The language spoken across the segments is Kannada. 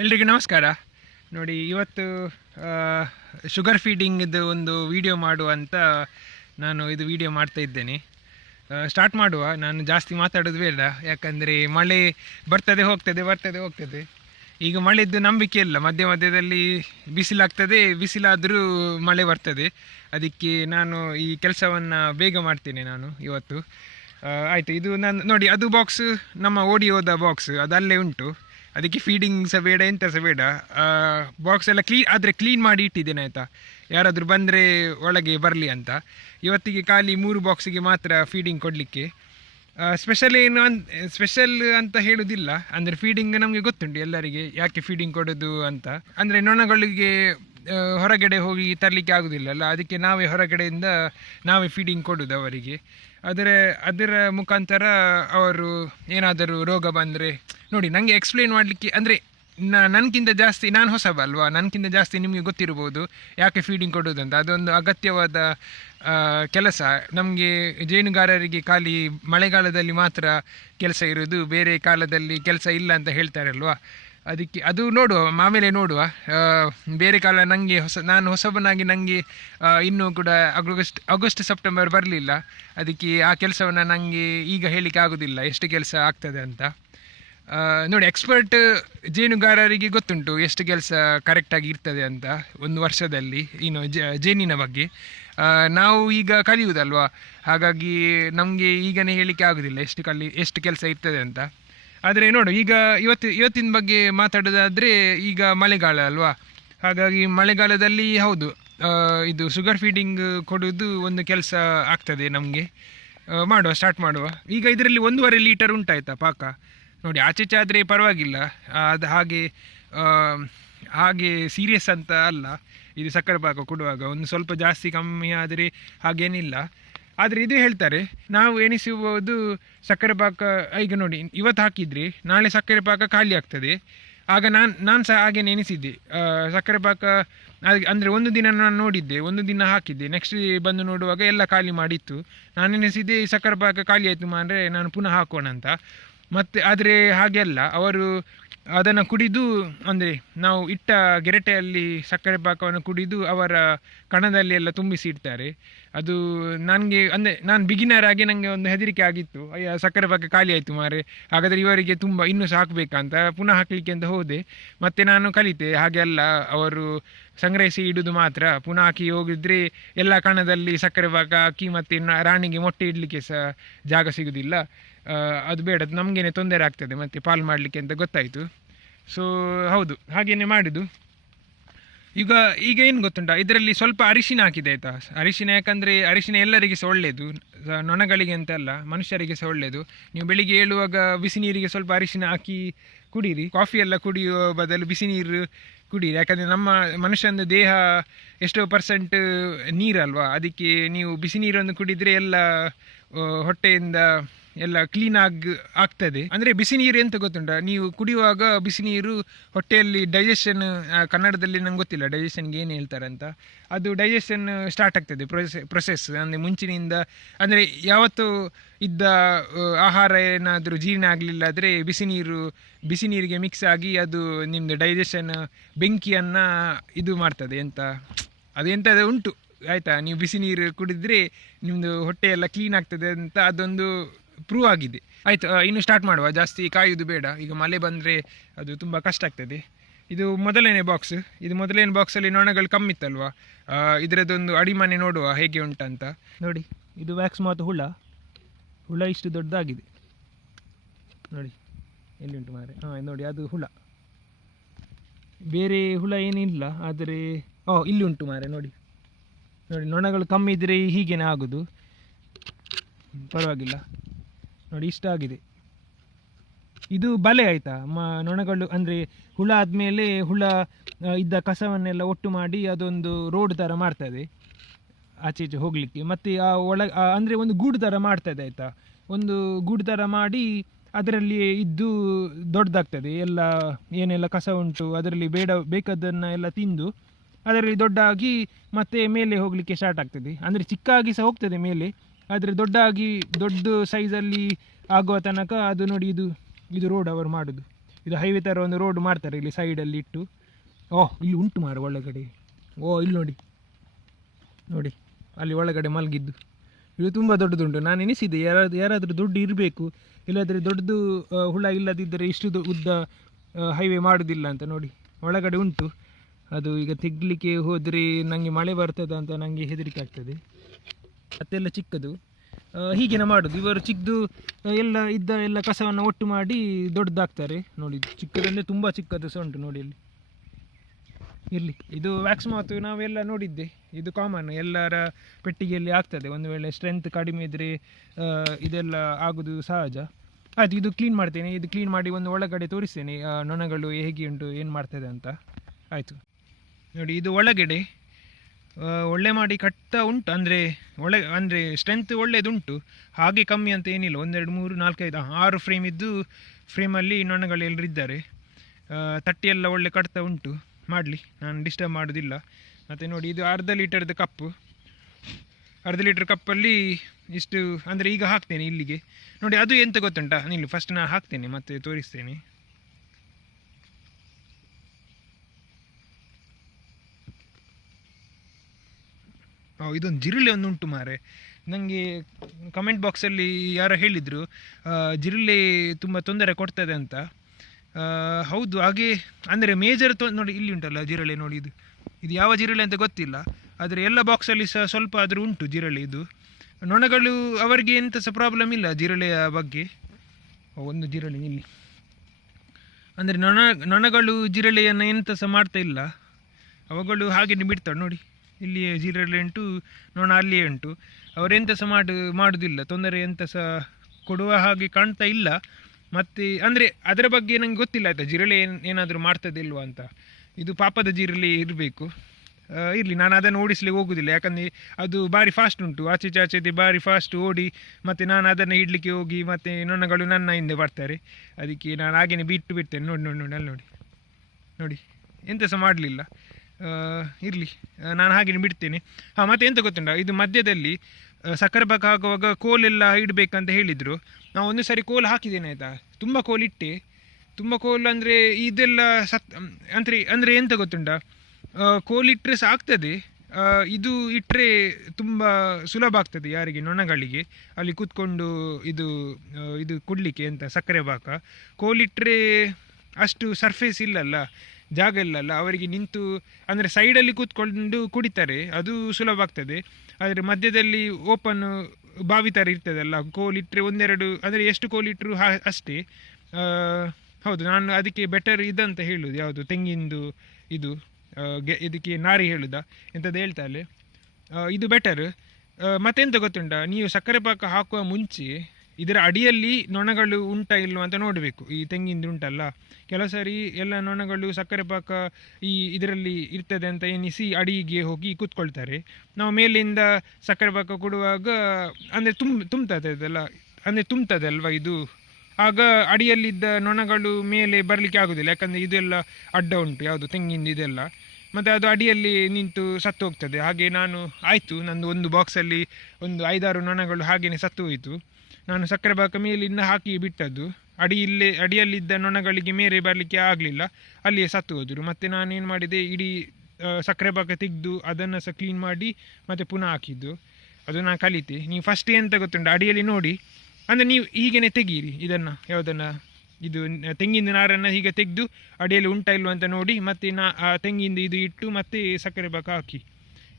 ಎಲ್ರಿಗೂ ನಮಸ್ಕಾರ. ನೋಡಿ, ಇವತ್ತು ಶುಗರ್ ಫೀಡಿಂಗ್ದು ಒಂದು ವಿಡಿಯೋ ಮಾಡುವಂತ ನಾನು ಇದು ವಿಡಿಯೋ ಮಾಡ್ತಾ ಇದ್ದೇನೆ. ಸ್ಟಾರ್ಟ್ ಮಾಡುವ. ನಾನು ಜಾಸ್ತಿ ಮಾತಾಡೋದು ಬೇಡ ಯಾಕಂದರೆ ಮಳೆ ಬರ್ತದೆ, ಹೋಗ್ತದೆ ಬರ್ತದೆ, ಹೋಗ್ತದೆ. ಈಗ ಮಳೆದ್ದು ನಂಬಿಕೆ ಇಲ್ಲ. ಮಧ್ಯ ಮಧ್ಯದಲ್ಲಿ ಬಿಸಿಲಾಗ್ತದೆ, ಬಿಸಿಲಾದರೂ ಮಳೆ ಬರ್ತದೆ. ಅದಕ್ಕೆ ನಾನು ಈ ಕೆಲಸವನ್ನು ಬೇಗ ಮಾಡ್ತೇನೆ ನಾನು ಇವತ್ತು. ಆಯಿತು. ಇದು ನಾನು, ನೋಡಿ, ಅದು ಬಾಕ್ಸ್ ನಮ್ಮ ಓಡಿ ಹೋದ ಬಾಕ್ಸ್ ಅದು ಅಲ್ಲೇ ಉಂಟು. ಅದಕ್ಕೆ ಫೀಡಿಂಗ್ ಸಹ ಬೇಡ, ಎಂತ ಸಹ ಬೇಡ. ಬಾಕ್ಸ್ ಎಲ್ಲ ಕ್ಲೀನ್ ಆದರೆ ಕ್ಲೀನ್ ಮಾಡಿ ಇಟ್ಟಿದ್ದೇನೆ ಆಯಿತಾ? ಯಾರಾದರೂ ಬಂದರೆ ಒಳಗೆ ಬರಲಿ ಅಂತ. ಇವತ್ತಿಗೆ ಖಾಲಿ ಮೂರು ಬಾಕ್ಸಿಗೆ ಮಾತ್ರ ಫೀಡಿಂಗ್ ಕೊಡಲಿಕ್ಕೆ. ಸ್ಪೆಷಲ್ ಏನು ಅನ್ ಸ್ಪೆಷಲ್ ಅಂತ ಹೇಳುವುದಿಲ್ಲ ಅಂದರೆ ಫೀಡಿಂಗ್ ನಮಗೆ ಗೊತ್ತುಂಟು ಎಲ್ಲರಿಗೆ, ಯಾಕೆ ಫೀಡಿಂಗ್ ಕೊಡೋದು ಅಂತ. ಅಂದರೆ ನೊಣಗಳಿಗೆ ಹೊರಗಡೆ ಹೋಗಿ ತರಲಿಕ್ಕೆ ಆಗೋದಿಲ್ಲ ಅಲ್ಲ? ಅದಕ್ಕೆ ನಾವೇ ಹೊರಗಡೆಯಿಂದ ನಾವೇ ಫೀಡಿಂಗ್ ಕೊಡೋದು ಅವರಿಗೆ. ಅದರ ಅದರ ಮುಖಾಂತರ ಅವರು ಏನಾದರೂ ರೋಗ ಬಂದರೆ ನೋಡಿ ನನಗೆ ಎಕ್ಸ್ಪ್ಲೇನ್ ಮಾಡಲಿಕ್ಕೆ ಅಂದರೆ ನನಗಿಂತ ಜಾಸ್ತಿ ನಾನು ಹೊಸಬಲ್ವಾ ನನಗಿಂತ ಜಾಸ್ತಿ ನಿಮಗೆ ಗೊತ್ತಿರ್ಬೋದು ಯಾಕೆ ಫೀಡಿಂಗ್ ಕೊಡೋದಂತ. ಅದೊಂದು ಅಗತ್ಯವಾದ ಕೆಲಸ. ನಮಗೆ ಜೇನುಗಾರರಿಗೆ ಖಾಲಿ ಮಳೆಗಾಲದಲ್ಲಿ ಮಾತ್ರ ಕೆಲಸ ಇರೋದು, ಬೇರೆ ಕಾಲದಲ್ಲಿ ಕೆಲಸ ಇಲ್ಲ ಅಂತ ಹೇಳ್ತಾರಲ್ವಾ? ಅದಕ್ಕೆ, ಅದು ನೋಡುವ ಆಮೇಲೆ ನೋಡುವ. ಬೇರೆ ಕಾಲ ನನಗೆ ಹೊಸ, ನಾನು ಹೊಸಬನಾಗಿ ನನಗೆ ಇನ್ನೂ ಕೂಡ ಆಗಸ್ಟ್ ಆಗಸ್ಟ್, ಸೆಪ್ಟೆಂಬರ್ ಬರಲಿಲ್ಲ. ಅದಕ್ಕೆ ಆ ಕೆಲಸವನ್ನು ನನಗೆ ಈಗ ಹೇಳಲಿಕ್ಕೆ ಆಗೋದಿಲ್ಲ, ಎಷ್ಟು ಕೆಲಸ ಆಗ್ತದೆ ಅಂತ. ನೋಡಿ, ಎಕ್ಸ್ಪರ್ಟ್ ಜೇನುಗಾರರಿಗೆ ಗೊತ್ತುಂಟು ಎಷ್ಟು ಕೆಲಸ ಕರೆಕ್ಟಾಗಿ ಇರ್ತದೆ ಅಂತ ಒಂದು ವರ್ಷದಲ್ಲಿ ಜ, ಜೇನಿನ ಬಗ್ಗೆ. ನಾವು ಈಗ ಕಲಿಯುವುದಲ್ವಾ ಹಾಗಾಗಿ ನಮಗೆ ಈಗನೇ ಹೇಳಲಿಕ್ಕೆ ಆಗೋದಿಲ್ಲ, ಎಷ್ಟು ಕಲಿ, ಎಷ್ಟು ಕೆಲಸ ಇರ್ತದೆ ಅಂತ. ಆದರೆ ನೋಡು, ಈಗ ಇವತ್ತು, ಇವತ್ತಿನ ಬಗ್ಗೆ ಮಾತಾಡೋದಾದರೆ ಈಗ ಮಳೆಗಾಲ ಅಲ್ವಾ? ಹಾಗಾಗಿ ಮಳೆಗಾಲದಲ್ಲಿ ಹೌದು ಇದು ಶುಗರ್ ಫೀಡಿಂಗ್ ಕೊಡೋದು ಒಂದು ಕೆಲಸ ಆಗ್ತದೆ ನಮಗೆ. ಮಾಡುವ ಸ್ಟಾರ್ಟ್ ಮಾಡುವ. ಈಗ ಇದರಲ್ಲಿ ಒಂದೂವರೆ ಲೀಟರ್ ಉಂಟಾಯ್ತಾ ಪಾಕ? ನೋಡಿ, ಆಚೆಚೆ ಆದರೆ ಪರವಾಗಿಲ್ಲ. ಅದು ಹಾಗೆ ಹಾಗೆ ಸೀರಿಯಸ್ ಅಂತ ಅಲ್ಲ. ಇದು ಸಕ್ಕರೆ ಪಾಕ ಕೊಡುವಾಗ ಒಂದು ಸ್ವಲ್ಪ ಜಾಸ್ತಿ ಕಮ್ಮಿ ಆದರೆ ಹಾಗೇನಿಲ್ಲ. ಆದರೆ ಇದು ಹೇಳ್ತಾರೆ, ನಾವು ಎಣಿಸುವುದು ಸಕ್ಕರೆ ಪಾಕ, ಈಗ ನೋಡಿ, ಇವತ್ತು ಹಾಕಿದ್ರಿ, ನಾಳೆ ಸಕ್ಕರೆ ಪಾಕ ಖಾಲಿ ಆಗ್ತದೆ. ಆಗ ನಾನು ನಾನು ಸಹ ಹಾಗೆ ನೆನೆಸಿದ್ದೆ ಸಕ್ಕರೆ ಪಾಕ, ಅದ್- ಅಂದರೆ ಒಂದು ದಿನ ನಾನು ನೋಡಿದ್ದೆ, ಒಂದು ದಿನ ಹಾಕಿದ್ದೆ ನೆಕ್ಸ್ಟ್ ಬಂದು ನೋಡುವಾಗ ಎಲ್ಲ ಖಾಲಿ ಮಾಡಿತ್ತು. ನಾನು ನೆನೆಸಿದ್ದೆ ಸಕ್ಕರೆ ಪಾಕ ಖಾಲಿ ಆಯಿತು ಅಂದರೆ ನಾನು ಪುನಃ ಹಾಕೋಣ ಅಂತ. ಮತ್ತು, ಆದರೆ ಹಾಗೆ ಅಲ್ಲ, ಅವರು ಅದನ್ನು ಕುಡಿದು, ಅಂದರೆ ನಾವು ಇಟ್ಟ ಗೆರೆಟೆಯಲ್ಲಿ ಸಕ್ಕರೆ ಪಾಕವನ್ನು ಕುಡಿದು ಅವರ ಕಣದಲ್ಲಿ ಎಲ್ಲ ತುಂಬಿಸಿ ಇಡ್ತಾರೆ. ಅದು ನನಗೆ, ಅಂದರೆ ನಾನು ಬಿಗಿನರ್ ಆಗಿ ನನಗೆ ಒಂದು ಹೆದರಿಕೆ ಆಗಿತ್ತು. ಅಯ್ಯ, ಸಕ್ಕರೆ ಬಗ್ಗೆ ಖಾಲಿ ಆಯಿತು ಮಾರೆ. ಹಾಗಾದರೆ ಇವರಿಗೆ ತುಂಬ ಇನ್ನೂ ಸಹ ಹಾಕಬೇಕಂತ ಪುನಃ ಹಾಕಲಿಕ್ಕೆ ಅಂತ ಹೋದೆ. ಮತ್ತು ನಾನು ಕಲಿತೆ. ಹಾಗೆ ಅಲ್ಲ, ಅವರು ಸಂಗ್ರಹಿಸಿ ಇಡುವುದು ಮಾತ್ರ. ಪುನಃ ಹಾಕಿ ಹೋಗಿದ್ರೆ ಎಲ್ಲ ಕಣದಲ್ಲಿ ಸಕ್ಕರೆ ಪಾಕ ಹಾಕಿ ಮತ್ತು ರಾಣಿಗೆ ಮೊಟ್ಟೆ ಇಡಲಿಕ್ಕೆ ಸಹ ಜಾಗ ಸಿಗುವುದಿಲ್ಲ ಅದು ಬೇಡ. ಅದು ನಮಗೇನೆ ತೊಂದರೆ ಆಗ್ತದೆ ಮತ್ತು ಪಾಲ್ ಮಾಡಲಿಕ್ಕೆ ಅಂತ ಗೊತ್ತಾಯಿತು. ಸೊ ಹೌದು. ಹಾಗೇನೆ ಮಾಡಿದ್ದು. ಈಗ ಈಗ ಏನು ಗೊತ್ತುಂಟ? ಇದರಲ್ಲಿ ಸ್ವಲ್ಪ ಅರಿಶಿನ ಹಾಕಿದೆ ಆಯಿತಾ? ಅರಿಶಿನ ಯಾಕಂದರೆ ಅರಿಶಿನ ಎಲ್ಲರಿಗೆ ಸಹ ಒಳ್ಳೆಯದು ನೊಣಗಳಿಗೆ ಅಂತ ಅಲ್ಲ, ಮನುಷ್ಯರಿಗೆ ಸಹ ಒಳ್ಳೆಯದು ನೀವು ಬೆಳಿಗ್ಗೆ ಏಳುವಾಗ ಬಿಸಿ ನೀರಿಗೆ ಸ್ವಲ್ಪ ಅರಿಶಿನ ಹಾಕಿ ಕುಡೀರಿ. ಕಾಫಿ ಎಲ್ಲ ಕುಡಿಯುವ ಬದಲು ಬಿಸಿ ನೀರು ಕುಡೀರಿ. ಯಾಕಂದರೆ ನಮ್ಮ ಮನುಷ್ಯನ ದೇಹ ಎಷ್ಟೋ ಪರ್ಸೆಂಟ್ ನೀರಲ್ವಾ? ಅದಕ್ಕೆ ನೀವು ಬಿಸಿ ನೀರನ್ನು ಕುಡಿದರೆ ಎಲ್ಲ ಹೊಟ್ಟೆಯಿಂದ ಎಲ್ಲ ಕ್ಲೀನ್ ಆಗಿ, ಆಗ್ತದೆ. ಅಂದರೆ ಬಿಸಿ ನೀರು ಎಂತ ಗೊತ್ತುಂಟ? ನೀವು ಕುಡಿಯುವಾಗ ಬಿಸಿ ನೀರು ಹೊಟ್ಟೆಯಲ್ಲಿ ಡೈಜೆಷನ್ ಕನ್ನಡದಲ್ಲಿ ನಂಗೆ ಗೊತ್ತಿಲ್ಲ. ಡೈಜೆಷನ್ಗೆ ಏನು ಹೇಳ್ತಾರೆ ಅಂತ ಅದು ಡೈಜೆಷನ್ ಸ್ಟಾರ್ಟ್ ಆಗ್ತದೆ ಪ್ರೊಸೆ ಪ್ರೊಸೆಸ್ ಅಂದರೆ ಮುಂಚಿನಿಂದ, ಅಂದರೆ ಯಾವತ್ತು ಇದ್ದ ಆಹಾರ ಏನಾದರೂ ಜೀರ್ಣ ಆಗಲಿಲ್ಲ ಆದರೆ ಬಿಸಿ ನೀರು, ಬಿಸಿ ನೀರಿಗೆ ಮಿಕ್ಸ್ ಆಗಿ ಅದು ನಿಮ್ಮದು ಡೈಜೆಷನ್ ಬೆಂಕಿಯನ್ನು ಇದು ಮಾಡ್ತದೆ ಎಂತ? ಅದು ಎಂಥದ್ದು ಉಂಟು, ಆಯಿತಾ? ನೀವು ಬಿಸಿ ನೀರು ಕುಡಿದ್ರೆ ನಿಮ್ಮದು ಹೊಟ್ಟೆ ಎಲ್ಲ ಕ್ಲೀನ್ ಆಗ್ತದೆ ಅಂತ ಅದೊಂದು ಪ್ರೂವ್ ಆಗಿದೆ. ಆಯಿತು ಇನ್ನು ಸ್ಟಾರ್ಟ್ ಮಾಡುವ. ಜಾಸ್ತಿ ಕಾಯುವುದು ಬೇಡ. ಈಗ ಮಳೆ ಬಂದರೆ ಅದು ತುಂಬ ಕಷ್ಟ ಆಗ್ತದೆ. ಇದು ಮೊದಲನೇ ಬಾಕ್ಸ್ ಇದು ಮೊದಲನೇ ಬಾಕ್ಸಲ್ಲಿ ನೊಣಗಳು ಕಮ್ಮಿ ಇತ್ತಲ್ವಾ ಇದರದ್ದೊಂದು ಇದರದೊಂದು ಅಡಿಮನೆ ನೋಡುವ ಹೇಗೆ ಉಂಟಂತ ನೋಡಿ, ಇದು ವ್ಯಾಕ್ಸ್ ಮಾತು ಹುಳ. ಹುಳ ಇಷ್ಟು ದೊಡ್ಡದಾಗಿದೆ. ನೋಡಿ ಎಲ್ಲಿ ಉಂಟು ಮಾರೆ ಹಾಂ, ನೋಡಿ, ಅದು ಹುಳ. ಬೇರೆ ಹುಳ ಏನಿಲ್ಲ, ಆದರೆ, ಓ, ಇಲ್ಲಿ ಉಂಟು ಮಾರೆ ನೋಡಿ. ನೋಡಿ, ನೊಣಗಳು ಕಮ್ಮಿ ಇದ್ದರೆ ಹೀಗೇನೆ ಆಗೋದು. ಪರವಾಗಿಲ್ಲ. ನೋಡಿ, ಇಷ್ಟ ಆಗಿದೆ. ಇದು ಬಲೆ ಆಯಿತಾ? ಮ, ನೊಣಗಳು, ಅಂದರೆ ಹುಳ ಆದಮೇಲೆ ಹುಳ ಇದ್ದ ಕಸವನ್ನೆಲ್ಲ ಒಟ್ಟು ಮಾಡಿ ಅದೊಂದು ರೋಡ್ ಥರ ಮಾಡ್ತದೆ. ಆಚೆ ಈಚೆ ಹೋಗಲಿಕ್ಕೆ. ಮತ್ತು ಆ ಒಳ ಅಂದರೆ ಒಂದು ಗೂಡು ಥರ ಮಾಡ್ತದೆ ಆಯಿತಾ? ಒಂದು ಗೂಡು ಥರ ಮಾಡಿ ಅದರಲ್ಲಿ ಇದ್ದು ದೊಡ್ಡದಾಗ್ತದೆ. ಎಲ್ಲ ಏನೆಲ್ಲ ಕಸ ಉಂಟು, ಅದರಲ್ಲಿ ಬೇಡ ಬೇಕಾದ್ದನ್ನು ಎಲ್ಲ ತಿಂದು ಅದರಲ್ಲಿ ದೊಡ್ಡಾಗಿ ಮತ್ತೆ ಮೇಲೆ ಹೋಗಲಿಕ್ಕೆ ಸ್ಟಾರ್ಟ್ ಆಗ್ತದೆ. ಅಂದರೆ ಚಿಕ್ಕಾಗಿ ಸಹ ಹೋಗ್ತದೆ ಮೇಲೆ. ಆದರೆ ದೊಡ್ಡಾಗಿ, ದೊಡ್ಡ ಸೈಜಲ್ಲಿ ಆಗುವ ತನಕ ಅದು ನೋಡಿ ಇದು ಇದು ರೋಡ್ ಅವರು ಮಾಡೋದು. ಇದು ಹೈವೇ ಥರ ಒಂದು ರೋಡ್ ಮಾಡ್ತಾರೆ ಇಲ್ಲಿ ಸೈಡಲ್ಲಿ ಇಟ್ಟು. ಓಹ್ ಇಲ್ಲಿ ಉಂಟು ಮಾರು ಒಳಗಡೆ. ಓ, ಇಲ್ಲಿ ನೋಡಿ. ನೋಡಿ, ಅಲ್ಲಿ ಒಳಗಡೆ ಮಲಗಿದ್ದು. ಇದು ತುಂಬ ದೊಡ್ಡದುಂಟು. ನಾನು ಎನಿಸಿದೆ ಯಾರಾದ್ರು ಯಾರಾದರೂ ದುಡ್ಡು ಇರಬೇಕು, ಇಲ್ಲದ್ರೆ ದೊಡ್ಡದು ಹುಳ ಇಲ್ಲದಿದ್ದರೆ ಇಷ್ಟು ಉದ್ದ ಹೈವೇ ಮಾಡೋದಿಲ್ಲ ಅಂತ ನೋಡಿ. ಒಳಗಡೆ ಉಂಟು. ಅದು ಈಗ ತೆಗ್ಲಿಕ್ಕೆ ಹೋದರೆ ನನಗೆ ಮಳೆ ಬರ್ತದೆ ಅಂತ ನನಗೆ ಹೆದರಿಕೆ ಆಗ್ತದೆ. ಮತ್ತೆಲ್ಲ ಚಿಕ್ಕದು. ಹೀಗೇನೆ ಮಾಡೋದು. ಇವರು ಚಿಕ್ಕದು ಎಲ್ಲ ಇದ್ದ ಎಲ್ಲ ಕಸವನ್ನು ಒಟ್ಟು ಮಾಡಿ ದೊಡ್ಡದಾಗ್ತಾರೆ. ನೋಡಿ ಚಿಕ್ಕದಂದರೆ ತುಂಬ ಚಿಕ್ಕದು ಸಹ ಉಂಟು ನೋಡಿ ಇಲ್ಲಿ. ಇರಲಿ ಇದು ವ್ಯಾಕ್ಸ್ ಮಾತು ನಾವೆಲ್ಲ ನೋಡಿದ್ದೆ. ಇದು ಕಾಮನ್ ಎಲ್ಲರ ಪೆಟ್ಟಿಗೆಯಲ್ಲಿ ಆಗ್ತದೆ. ಒಂದು ವೇಳೆ ಸ್ಟ್ರೆಂತ್ ಕಡಿಮೆ ಇದ್ದರೆ ಇದೆಲ್ಲ ಆಗೋದು ಸಹಜ. ಆಯಿತು, ಇದು ಕ್ಲೀನ್ ಮಾಡ್ತೇನೆ. ಇದು ಕ್ಲೀನ್ ಮಾಡಿ ಒಂದು ಒಳಗಡೆ ತೋರಿಸ್ತೇನೆ. ನೊಣಗಳು ಹೇಗೆ ಉಂಟು, ಏನು ಮಾಡ್ತದೆ ಅಂತ. ಆಯಿತು. ನೋಡಿ, ಇದು ಒಳಗಡೆ ಒಳ್ಳೆ ಮಾಡಿ ಕಟ್ತಾ ಉಂಟು. ಅಂದರೆ ಒಳ್ಳೆ, ಅಂದರೆ ಸ್ಟ್ರೆಂತ್ ಒಳ್ಳೆಯದುಂಟು ಹಾಗೆ ಕಮ್ಮಿ ಅಂತ ಏನಿಲ್ಲ. ಒಂದೆರಡು, ಮೂರು, ನಾಲ್ಕೈದು ಆರು ಫ್ರೇಮ್ ಇದ್ದು ಫ್ರೇಮಲ್ಲಿ ನೊಣಗಳೆಲ್ಲರೂ ಇದ್ದಾರೆ ತಟ್ಟಿಯೆಲ್ಲ ಒಳ್ಳೆ ಕಟ್ತಾ ಉಂಟು. ಮಾಡಲಿ. ನಾನು ಡಿಸ್ಟರ್ಬ್ ಮಾಡೋದಿಲ್ಲ. ಮತ್ತು ನೋಡಿ, ಇದು ಅರ್ಧ ಲೀಟರ್ದು ಕಪ್ಪು. ಅರ್ಧ ಲೀಟರ್ ಕಪ್ಪಲ್ಲಿ ಇಷ್ಟು, ಅಂದರೆ ಈಗ ಹಾಕ್ತೇನೆ ಇಲ್ಲಿಗೆ. ನೋಡಿ, ಅದು ಎಂತ ಗೊತ್ತುಂಟಾ? ನಿಲ್ಲು ಫಸ್ಟ್ ನಾನು ಹಾಕ್ತೇನೆ, ಮತ್ತೆ ತೋರಿಸ್ತೇನೆ. ಇದೊಂದು ಜಿರಳೆ ಒಂದು ಉಂಟು ಮಾರೆ ನನಗೆ ಕಮೆಂಟ್ ಬಾಕ್ಸಲ್ಲಿ ಯಾರೋ ಹೇಳಿದರು ಜಿರಳೆ ತುಂಬ ತೊಂದರೆ ಕೊಡ್ತದೆ ಅಂತ. ಹೌದು, ಹಾಗೆ, ಅಂದರೆ ಮೇಜರ್ ತೊ ನೋಡಿ, ಇಲ್ಲಿ ಉಂಟಲ್ಲ ಜಿರಳೆ ನೋಡಿ ಇದು. ಇದು ಯಾವ ಜಿರಳೆ ಅಂತ ಗೊತ್ತಿಲ್ಲ, ಆದರೆ ಎಲ್ಲ ಬಾಕ್ಸಲ್ಲಿ ಸಹ ಸ್ವಲ್ಪ ಆದರೂ ಉಂಟು ಜಿರಳೆ ಇದು. ನೊಣಗಳು, ಅವರಿಗೆ ಎಂಥ ಸಹ ಪ್ರಾಬ್ಲಮ್ ಇಲ್ಲ ಜಿರಳೆಯ ಬಗ್ಗೆ? ಒಂದು ಜಿರಳೆ ಇಲ್ಲಿ. ಅಂದರೆ ನೊಣ, ನೊಣಗಳು ಜಿರಳೆಯನ್ನು ಎಂಥ ಸಹ ಮಾಡ್ತಾ ಇಲ್ಲ. ಅವುಗಳು ಹಾಗೆ ಬಿಡ್ತಾಳೆ ನೋಡಿ. ಇಲ್ಲಿ ಜಿರಳೆ ಉಂಟು ನೋಣ ಅಲ್ಲಿಯೇ ಉಂಟು. ಅವರೆಂತ ಸಹ ಮಾಡು ಮಾಡುವುದಿಲ್ಲ ತೊಂದರೆ ಎಂತ ಸಹ ಕೊಡುವ ಹಾಗೆ ಕಾಣ್ತಾ ಇಲ್ಲ. ಮತ್ತು, ಅಂದರೆ ಅದರ ಬಗ್ಗೆ ನಂಗೆ ಗೊತ್ತಿಲ್ಲ, ಆಯಿತಾ? ಜಿರಳೆ ಏನು, ಏನಾದರೂ ಮಾಡ್ತದಿಲ್ವಾ ಅಂತ. ಇದು ಪಾಪದ ಜಿರಳೆ ಇರಬೇಕು. ಇರಲಿ, ನಾನು ಅದನ್ನು ಓಡಿಸ್ಲಿಕ್ಕೆ ಹೋಗುವುದಿಲ್ಲ ಯಾಕಂದರೆ ಅದು ಭಾರಿ ಫಾಸ್ಟ್ ಉಂಟು. ಆಚೆ ಚಾಚೆದೆ ಭಾರಿ ಫಾಸ್ಟ್ ಓಡಿ, ಮತ್ತು ನಾನು ಅದನ್ನು ಇಡಲಿಕ್ಕೆ ಹೋಗಿ, ಮತ್ತು ನೊಣಗಳು ನನ್ನ ಹಿಂದೆ ಬರ್ತಾರೆ. ಅದಕ್ಕೆ ನಾನು ಹಾಗೆಯೇ ಬಿಟ್ಟು ಬಿಡ್ತೇನೆ. ನೋಡಿ ನೋಡಿ ನೋಡಿ, ಅಲ್ಲಿ ನೋಡಿ. ನೋಡಿ, ಎಂತ ಸಹ ಮಾಡಲಿಲ್ಲ. ಇರಲಿ. ನಾನು ಹಾಗೆ ಬಿಡ್ತೇನೆ. ಹಾಂ, ಮತ್ತೆ ಎಂತ ಗೊತ್ತುಂಟ? ಇದು ಮಧ್ಯದಲ್ಲಿ ಸಕ್ಕರೆ ಪಾಕ ಹಾಕುವಾಗ ಕೋಲೆಲ್ಲ ಇಡಬೇಕಂತ ಹೇಳಿದರು. ನಾವು ಒಂದು ಸಾರಿ ಕೋಲ್ ಹಾಕಿದ್ದೇನೆ, ಆಯಿತಾ? ತುಂಬ ಕೋಲ್ ಇಟ್ಟೆ. ತುಂಬ ಕೋಲ್ ಅಂದರೆ ಇದೆಲ್ಲ ಸತ್, ಅಂದರೆ ಅಂದರೆ ಎಂತ ಗೊತ್ತುಂಟ? ಕೋಲ್ ಇಟ್ಟರೆ ಸಹ ಇದು ಇಟ್ಟರೆ ತುಂಬ ಸುಲಭ ಆಗ್ತದೆ ಯಾರಿಗೆ, ನೊಣಗಳಿಗೆ. ಅಲ್ಲಿ ಕೂತ್ಕೊಂಡು ಇದು ಇದು ಕೊಡ್ಲಿಕ್ಕೆ ಎಂತ ಸಕ್ಕರೆ ಪಾಕ. ಕೋಲಿಟ್ಟರೆ ಅಷ್ಟು ಸರ್ಫೇಸ್ ಇಲ್ಲಲ್ಲ. ಜಾಗ ಇಲ್ಲಲ್ಲ, ಅವರಿಗೆ ನಿಂತು, ಅಂದರೆ ಸೈಡಲ್ಲಿ ಕೂತ್ಕೊಂಡು ಕುಡಿತಾರೆ, ಅದು ಸುಲಭ ಆಗ್ತದೆ. ಆದರೆ ಮಧ್ಯದಲ್ಲಿ ಓಪನ್ ಬಾವಿ ಥರ ಇರ್ತದಲ್ಲ ಕೋಲಿಟ್ಟರೆ ಒಂದೆರಡು, ಅಂದರೆ ಎಷ್ಟು ಕೋಲಿಟ್ಟರು ಅಷ್ಟೇ. ಹೌದು, ನಾನು ಅದಕ್ಕೆ ಬೆಟರ್ ಇದಂತ ಹೇಳುದು, ಯಾವುದು, ತೆಂಗಿಂದು ಇದು ಇದಕ್ಕೆ ನಾರಿ ಹೇಳುದ ಎಂಥದ್ದು ಹೇಳ್ತಾರೆ ಇದು ಬೆಟರ್ ಮತ್ತೆಂತ ಗೊತ್ತುಂಟ, ನೀವು ಸಕ್ಕರೆ ಪಾಕ ಹಾಕುವ ಮುಂಚೆ ಇದರ ಅಡಿಯಲ್ಲಿ ನೊಣಗಳು ಉಂಟಾ ಇಲ್ಲ ಅಂತ ನೋಡಬೇಕು. ಈ ತೆಂಗಿಂದು ಉಂಟಲ್ಲ. ಕೆಲವು ಸಾರಿ ಎಲ್ಲ ನೊಣಗಳು ಸಕ್ಕರೆ ಪಾಕ ಈ ಇದರಲ್ಲಿ ಇರ್ತದೆ ಅಂತ ಎನಿಸಿ ಅಡಿಗೆ ಹೋಗಿ ಕೂತ್ಕೊಳ್ತಾರೆ. ನಾವು ಮೇಲಿಂದ ಸಕ್ಕರೆ ಪಾಕ ಕೊಡುವಾಗ, ಅಂದರೆ ತುಂಬ ತುಂಬ್ತದೆ ಅದೆಲ್ಲ. ಅಂದರೆ ತುಂಬ್ತದೆ ಅಲ್ವಾ ಇದು? ಆಗ ಅಡಿಯಲ್ಲಿದ್ದ ನೊಣಗಳು ಮೇಲೆ ಬರಲಿಕ್ಕೆ ಆಗೋದಿಲ್ಲ. ಯಾಕಂದರೆ ಇದೆಲ್ಲ ಅಡ್ಡ ಉಂಟು, ಯಾವುದು ತೆಂಗಿಂದು ಇದೆಲ್ಲ. ಮತ್ತು ಅದು ಅಡಿಯಲ್ಲಿ ನಿಂತು ಸತ್ತು ಹೋಗ್ತದೆ. ಹಾಗೆ ನಾನು ಆಯಿತು, ನಂದು ಒಂದು ಬಾಕ್ಸಲ್ಲಿ ಒಂದು ಐದಾರು ನೊಣಗಳು ಹಾಗೆಯೇ ಸತ್ತು ಹೋಯಿತು. ನಾನು ಸಕ್ಕರೆ ಬಾಕ ಮೇಲಿಂದ ಹಾಕಿ ಬಿಟ್ಟದ್ದು. ಅಡಿಯಲ್ಲೇ ಅಡಿಯಲ್ಲಿದ್ದ ನೊಣಗಳಿಗೆ ಮೇರೆ ಬರಲಿಕ್ಕೆ ಆಗಲಿಲ್ಲ. ಅಲ್ಲಿಯೇ ಸತ್ತು ಹೋದರು. ಮತ್ತು ನಾನೇನು ಮಾಡಿದೆ? ಇಡೀ ಸಕ್ಕರೆ ಪಾಕ ತೆಗೆದು ಅದನ್ನು ಸಹ ಕ್ಲೀನ್ ಮಾಡಿ ಮತ್ತು ಪುನಃ ಹಾಕಿದ್ದು. ಅದು ನಾನು ಕಲಿತೆ. ನೀವು ಫಸ್ಟ್ ಎಂತ ಗೊತ್ತುಂಟು? ಅಡಿಯಲ್ಲಿ ನೋಡಿ. ಅಂದರೆ ನೀವು ಹೀಗೇನೆ ತೆಗೀರಿ ಇದನ್ನು, ಯಾವುದನ್ನು? ಇದು ತೆಂಗಿನ ನಾರನ್ನು ಹೀಗೆ ತೆಗೆದು ಅಡಿಯಲ್ಲಿ ಉಂಟಾ ಇಲ್ವ ಅಂತ ನೋಡಿ ಮತ್ತೆ ನಾ ತೆಂಗಿನಿಂದ ಇದು ಇಟ್ಟು ಮತ್ತೆ ಸಕ್ಕರೆ ಪಾಕ ಹಾಕಿ.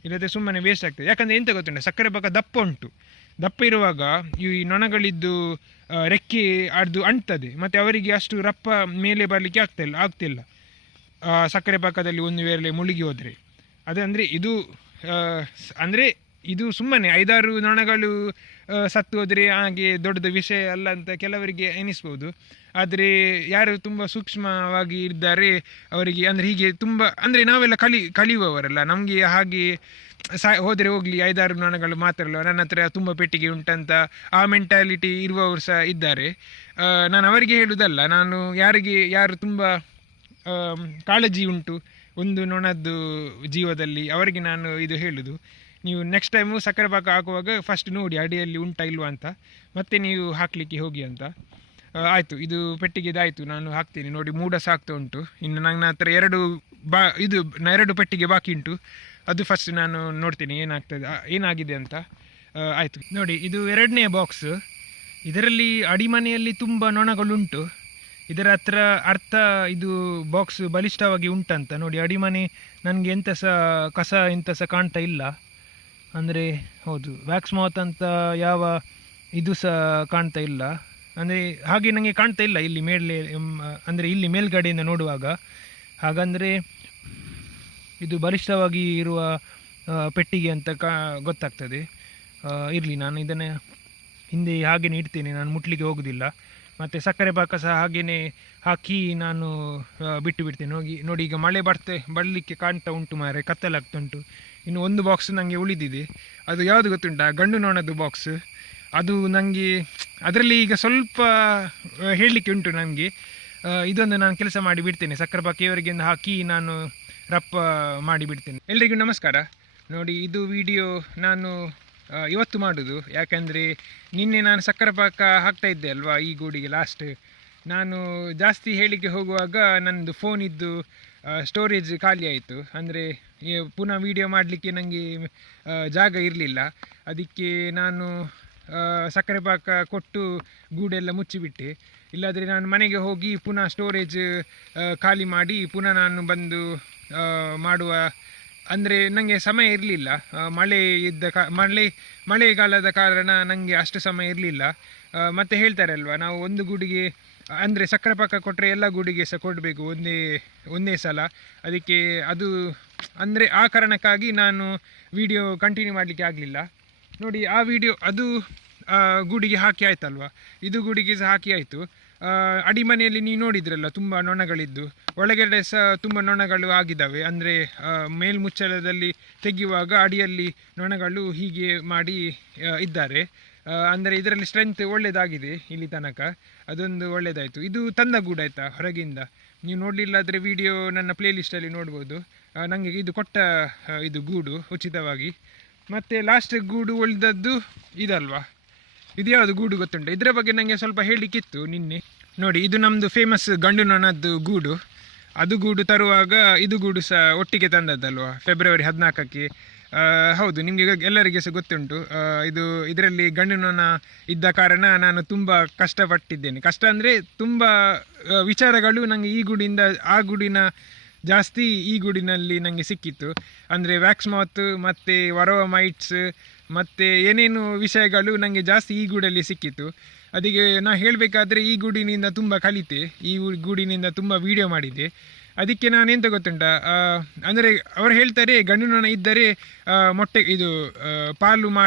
ಇಲ್ಲದೆ ಸುಮ್ಮನೆ ವೇಸ್ಟ್ ಆಗ್ತದೆ. ಯಾಕಂದರೆ ಎಂತ ಗೊತ್ತುಂಟ? ಸಕ್ಕರೆ ಪಾಕ ದಪ್ಪ ಉಂಟು. ದಪ್ಪ ಇರುವಾಗ ಈ ನೊಣಗಳಿದ್ದು ರೆಕ್ಕೆ ಅದು ಅಂಟ್ತದೆ ಮತ್ತು ಅವರಿಗೆ ಅಷ್ಟು ರಪ್ಪ ಮೇಲೆ ಬರಲಿಕ್ಕೆ ಆಗ್ತಿಲ್ಲ ಆಗ್ತಿಲ್ಲ. ಸಕ್ಕರೆ ಪಾಕದಲ್ಲಿ ಒಂದು ವೇಳೆ ಮುಳುಗಿ ಹೋದರೆ. ಅದಂದರೆ ಇದು ಅಂದರೆ ಇದು ಸುಮ್ಮನೆ ಐದಾರು ನೊಣಗಳು ಸತ್ತು ಹೋದರೆ ಹಾಗೆ ದೊಡ್ಡದು ವಿಷಯ ಅಲ್ಲ ಅಂತ ಕೆಲವರಿಗೆ ಎನಿಸ್ಬೋದು. ಆದರೆ ಯಾರು ತುಂಬ ಸೂಕ್ಷ್ಮವಾಗಿ ಇದ್ದಾರೆ ಅವರಿಗೆ, ಅಂದರೆ ಹೀಗೆ ತುಂಬ, ಅಂದರೆ ನಾವೆಲ್ಲ ಕಲಿ, ಕಲಿಯುವವರಲ್ಲ. ನಮಗೆ ಹಾಗೆ ಸಾ, ಹೋದರೆ ಹೋಗಲಿ, ಐದಾರು ನೊಣಗಳು ಮಾತ್ರ ಅಲ್ಲ ನನ್ನ ಹತ್ರ ತುಂಬ ಪೆಟ್ಟಿಗೆ ಉಂಟಂತ ಆ ಮೆಂಟಾಲಿಟಿ ಇರುವವರು ಸಹ ಇದ್ದಾರೆ. ನಾನು ಅವರಿಗೆ ಹೇಳುವುದಲ್ಲ, ನಾನು ಯಾರಿಗೆ, ಯಾರು ತುಂಬ ಕಾಳಜಿ ಉಂಟು ಒಂದು ನೊಣದ್ದು ಜೀವದಲ್ಲಿ, ಅವರಿಗೆ ನಾನು ಇದು ಹೇಳುದು. ನೀವು ನೆಕ್ಸ್ಟ್ ಟೈಮು ಸಕ್ಕರೆ ಪಾಕ ಹಾಕುವಾಗ ಫಸ್ಟ್ ನೋಡಿ ಅಡಿಯಲ್ಲಿ ಉಂಟಾ ಇಲ್ವಾ ಅಂತ. ಮತ್ತೆ ನೀವು ಹಾಕಲಿಕ್ಕೆ ಹೋಗಿ ಅಂತ. ಆಯಿತು, ಇದು ಪೆಟ್ಟಿಗೆ ಇದಾಯಿತು ನಾನು ಹಾಕ್ತೀನಿ. ನೋಡಿ, ಮೂಡ ಸಾಕ್ತಾ ಉಂಟು. ಇನ್ನು ನನ್ನ ಹತ್ರ ಎರಡು ಬಾ, ಇದು ಎರಡು ಪೆಟ್ಟಿಗೆ ಬಾಕಿ ಉಂಟು. ಅದು ಫಸ್ಟ್ ನಾನು ನೋಡ್ತೀನಿ, ಏನಾಗ್ತದೆ ಏನಾಗಿದೆ ಅಂತ. ಆಯಿತು ಆಯ್ತು. ನೋಡಿ, ಇದು ಎರಡನೇ ಬಾಕ್ಸ್ ಇದರಲ್ಲಿ ಅಡಿಮನೆಯಲ್ಲಿ ತುಂಬ ನೊಣಗಳುಂಟು ಇದರ ಹತ್ರ ಅರ್ಥ, ಇದು ಬಾಕ್ಸ್ ಬಲಿಷ್ಠವಾಗಿ ಉಂಟಂತ. ನೋಡಿ, ಅಡಿಮನೆ, ನನಗೆ ಎಂತ ಸಹ ಕಸ, ಎಂತ ಸಹ ಕಾಣ್ತಾ ಇಲ್ಲ. ಅಂದರೆ ಹೌದು ವ್ಯಾಕ್ಸ್ ಮೌತ್ ಅಂತ ಯಾವ ಇದು ಸಹ ಕಾಣ್ತಾ ಇಲ್ಲ. ಅಂದರೆ ಹಾಗೆ ನನಗೆ ಕಾಣ್ತಾ ಇಲ್ಲ ಇಲ್ಲಿ ಮೇಲೆ ಅಂದರೆ ಇಲ್ಲಿ ಮೇಲ್ಗಡೆಯಿಂದ ನೋಡುವಾಗ. ಹಾಗಂದರೆ ಇದು ಬಲಿಷ್ಠವಾಗಿ ಇರುವ ಪೆಟ್ಟಿಗೆ ಅಂತ ಕಾ, ಗೊತ್ತಾಗ್ತದೆ. ಇರಲಿ, ನಾನು ಇದನ್ನು ಹಿಂದೆ ಹಾಗೆ ಇಡ್ತೇನೆ ನಾನು ಮುಟ್ಲಿಕ್ಕೆ ಹೋಗೋದಿಲ್ಲ. ಮತ್ತು ಸಕ್ಕರೆ ಪಾಕ ಸಹ ಹಾಗೆಯೇ ಹಾಕಿ ನಾನು ಬಿಟ್ಟು ಬಿಡ್ತೇನೆ. ಹೋಗಿ, ನೋಡಿ, ಈಗ ಮಳೆ ಬರ್ತೆ, ಬರಲಿಕ್ಕೆ ಕಾಣ್ತಾ ಉಂಟು ಮಾರೆ ಕತ್ತಲಾಗ್ತಾ ಉಂಟು. ಇನ್ನು ಒಂದು ಬಾಕ್ಸ್ ನನಗೆ ಉಳಿದಿದೆ. ಅದು ಯಾವುದು ಗೊತ್ತುಂಟ? ಗಂಡು ನೋಣದ್ದು ಬಾಕ್ಸ್ ಅದು ನನಗೆ ಅದರಲ್ಲಿ ಈಗ ಸ್ವಲ್ಪ ಹೇಳಲಿಕ್ಕೆ ಉಂಟು ನನಗೆ. ಇದೊಂದು ನಾನು ಕೆಲಸ ಮಾಡಿ ಬಿಡ್ತೇನೆ. ಸಕ್ಕರೆ ಪಾಕ ಇವರಿಗೆ ಹಾಕಿ ನಾನು ರಪ್ಪ ಮಾಡಿ ಬಿಡ್ತೇನೆ. ಎಲ್ರಿಗೂ ನಮಸ್ಕಾರ. ನೋಡಿ, ಇದು ವಿಡಿಯೋ ನಾನು ಇವತ್ತು ಮಾಡೋದು. ಯಾಕೆಂದರೆ ನಿನ್ನೆ ನಾನು ಸಕ್ಕರೆ ಪಾಕ ಹಾಕ್ತಾ ಇದ್ದೆ ಅಲ್ವಾ, ಈ ಗೂಡಿಗೆ ಲಾಸ್ಟ್ ನಾನು ಜಾಸ್ತಿ ಹೇಳಿಕೆ ಹೋಗುವಾಗ ನನ್ನದು ಫೋನಿದ್ದು ಸ್ಟೋರೇಜ್ ಖಾಲಿ ಆಯಿತು. ಅಂದರೆ ಪುನಃ ವೀಡಿಯೋ ಮಾಡಲಿಕ್ಕೆ ನನಗೆ ಜಾಗ ಇರಲಿಲ್ಲ. ಅದಕ್ಕೆ ನಾನು ಸಕ್ಕರೆ ಪಾಕ ಕೊಟ್ಟು ಗೂಡೆಲ್ಲ ಮುಚ್ಚಿಬಿಟ್ಟೆ. ಇಲ್ಲಾದರೆ ನಾನು ಮನೆಗೆ ಹೋಗಿ ಪುನಃ ಸ್ಟೋರೇಜ್ ಖಾಲಿ ಮಾಡಿ ಪುನಃ ನಾನು ಬಂದು ಮಾಡುವ ಅಂದರೆ ನನಗೆ ಸಮಯ ಇರಲಿಲ್ಲ. ಮಳೆ ಇದ್ದ ಕಾ, ಮಳೆ, ಮಳೆಗಾಲದ ಕಾರಣ ನನಗೆ ಅಷ್ಟು ಸಮಯ ಇರಲಿಲ್ಲ. ಮತ್ತು ಹೇಳ್ತಾರೆ ಅಲ್ವಾ ನಾವು ಒಂದು ಗುಡಿಗೆ, ಅಂದರೆ ಸಕ್ಕರೆ ಪಕ್ಕ ಕೊಟ್ಟರೆ ಎಲ್ಲ ಗುಡಿಗೆ ಸಹ ಕೊಡಬೇಕು ಒಂದೇ ಒಂದೇ ಸಲ. ಅದಕ್ಕೆ ಅದು, ಅಂದರೆ ಆ ಕಾರಣಕ್ಕಾಗಿ ನಾನು ವಿಡಿಯೋ ಕಂಟಿನ್ಯೂ ಮಾಡಲಿಕ್ಕೆ ಆಗಲಿಲ್ಲ. ನೋಡಿ, ಆ ವಿಡಿಯೋ ಅದು ಗುಡಿಗೆ ಹಾಕಿ ಆಯ್ತಲ್ವ? ಇದು ಗುಡಿಗೆ ಸಹ ಹಾಕಿ ಆಯಿತು. ಅಡಿಮನೆಯಲ್ಲಿ ನೀವು ನೋಡಿದ್ರಲ್ಲ, ತುಂಬ ನೊಣಗಳಿದ್ದು. ಒಳಗಡೆ ಸಹ ತುಂಬ ನೊಣಗಳು ಆಗಿದ್ದಾವೆ. ಅಂದರೆ ಮೇಲ್ಮುಚ್ಚಳದಲ್ಲಿ ತೆಗೆಯುವಾಗ ಅಡಿಯಲ್ಲಿ ನೊಣಗಳು ಹೀಗೆ ಮಾಡಿ ಇದ್ದಾರೆ. ಅಂದರೆ ಇದರಲ್ಲಿ ಸ್ಟ್ರೆಂತ್ ಒಳ್ಳೆಯದಾಗಿದೆ ಇಲ್ಲಿ ತನಕ. ಅದೊಂದು ಒಳ್ಳೆಯದಾಯಿತು ಇದು ತಂದ ಗೂಡು ಆಯಿತಾ ಹೊರಗಿಂದ? ನೀವು ನೋಡಲಿಲ್ಲಾದರೆ ವಿಡಿಯೋ ನನ್ನ ಪ್ಲೇಲಿಸ್ಟಲ್ಲಿ ನೋಡ್ಬೋದು. ನನಗೆ ಇದು ಕೊಟ್ಟ ಇದು ಗೂಡು ಉಚಿತವಾಗಿ. ಮತ್ತು ಲಾಸ್ಟ್ ಗೂಡು ಉಳಿದದ್ದು ಇದಲ್ವಾ? ಇದು ಯಾವುದು ಗೂಡು ಗೊತ್ತುಂಟು? ಇದರ ಬಗ್ಗೆ ನನಗೆ ಸ್ವಲ್ಪ ಹೇಳಿಕ್ಕಿತ್ತು ನಿನ್ನೆ. ನೋಡಿ, ಇದು ನಮ್ಮದು ಫೇಮಸ್ ಗಂಡು ನೊಣದ್ದು ಗೂಡು. ಅದು ಗೂಡು ತರುವಾಗ ಇದು ಗೂಡು ಸಹ ಒಟ್ಟಿಗೆ ತಂದದ್ದಲ್ವಾ? ಫೆಬ್ರವರಿ ಹದಿನಾಲ್ಕಕ್ಕೆ. ಹೌದು, ನಿಮಗೆ ಎಲ್ಲರಿಗೆ ಸಹ ಗೊತ್ತುಂಟು. ಇದು ಇದರಲ್ಲಿ ಗಂಡು ನೊಣ ಇದ್ದ ಕಾರಣ ನಾನು ತುಂಬ ಕಷ್ಟಪಟ್ಟಿದ್ದೇನೆ. ಕಷ್ಟ ಅಂದರೆ ತುಂಬ ವಿಚಾರಗಳು ನನಗೆ ಈ ಗೂಡಿಂದ, ಆ ಗೂಡಿನ ಜಾಸ್ತಿ ಈ ಗೂಡಿನಲ್ಲಿ ನನಗೆ ಸಿಕ್ಕಿತ್ತು. ಅಂದರೆ ವ್ಯಾಕ್ಸ್ ಮಾತ್ ಮತ್ತು ವರವ ಮೈಟ್ಸ್ ಮತ್ತು ಏನೇನು ವಿಷಯಗಳು ನನಗೆ ಜಾಸ್ತಿ ಈ ಗೂಡಲ್ಲಿ ಸಿಕ್ಕಿತ್ತು. ಅದಕ್ಕೆ ನಾನು ಹೇಳಬೇಕಾದ್ರೆ ಈ ಗೂಡಿನಿಂದ ತುಂಬ ಕಲಿತೆ, ಈ ಗೂಡಿನಿಂದ ತುಂಬ ವೀಡಿಯೋ ಮಾಡಿದೆ. ಅದಕ್ಕೆ ನಾನು ಎಂತ ಗೊತ್ತುಂಟ ಅಂದರೆ ಅವರು ಹೇಳ್ತಾರೆ ಗಂಡು ನೊಣ ಇದ್ದರೆ ಮೊಟ್ಟೆ ಇದು ಪಾಲು ಮಾ,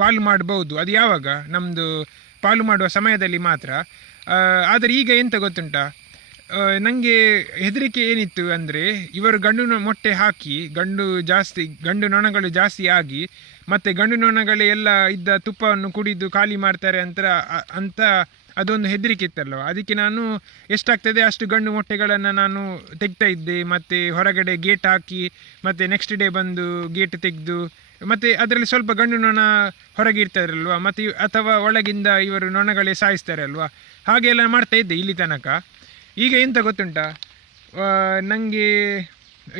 ಪಾಲು ಮಾಡಬಹುದು ಅದು ಯಾವಾಗ? ನಮ್ಮದು ಪಾಲು ಮಾಡುವ ಸಮಯದಲ್ಲಿ ಮಾತ್ರ. ಆದರೆ ಈಗ ಎಂತ ಗೊತ್ತುಂಟ ನನಗೆ ಹೆದರಿಕೆ ಏನಿತ್ತು ಅಂದರೆ ಇವರು ಗಂಡು ಮೊಟ್ಟೆ ಹಾಕಿ, ಗಂಡು ಜಾಸ್ತಿ, ಗಂಡು ನೊಣಗಳು ಜಾಸ್ತಿ ಆಗಿ ಮತ್ತು ಗಂಡು ನೊಣಗಳು ಎಲ್ಲ ಇದ್ದ ತುಪ್ಪವನ್ನು ಕುಡಿದು ಖಾಲಿ ಮಾಡ್ತಾರೆ ಅಂತ ಅಂತ ಅದೊಂದು ಹೆದರಿಕೆ ಇತ್ತಲ್ವ? ಅದಕ್ಕೆ ನಾನು ಎಷ್ಟಾಗ್ತದೆ ಅಷ್ಟು ಗಂಡು ಮೊಟ್ಟೆಗಳನ್ನು ನಾನು ತೆಗ್ತಾ ಇದ್ದೆ. ಮತ್ತು ಹೊರಗಡೆ ಗೇಟ್ ಹಾಕಿ, ಮತ್ತು ನೆಕ್ಸ್ಟ್ ಡೇ ಬಂದು ಗೇಟ್ ತೆಗೆದು, ಮತ್ತು ಅದರಲ್ಲಿ ಸ್ವಲ್ಪ ಗಂಡು ನೊಣ ಹೊರಗೆ ಇರ್ತಾರಲ್ವ? ಮತ್ತು ಅಥವಾ ಒಳಗಿಂದ ಇವರು ನೊಣಗಳೇ ಸಾಯಿಸ್ತಾರೆ ಅಲ್ವಾ ಹಾಗೆಲ್ಲ ಮಾಡ್ತಾ ಇದ್ದೆ ಇಲ್ಲಿ ತನಕ. ಈಗ ಎಂತ ಗೊತ್ತುಂಟ? ನನಗೆ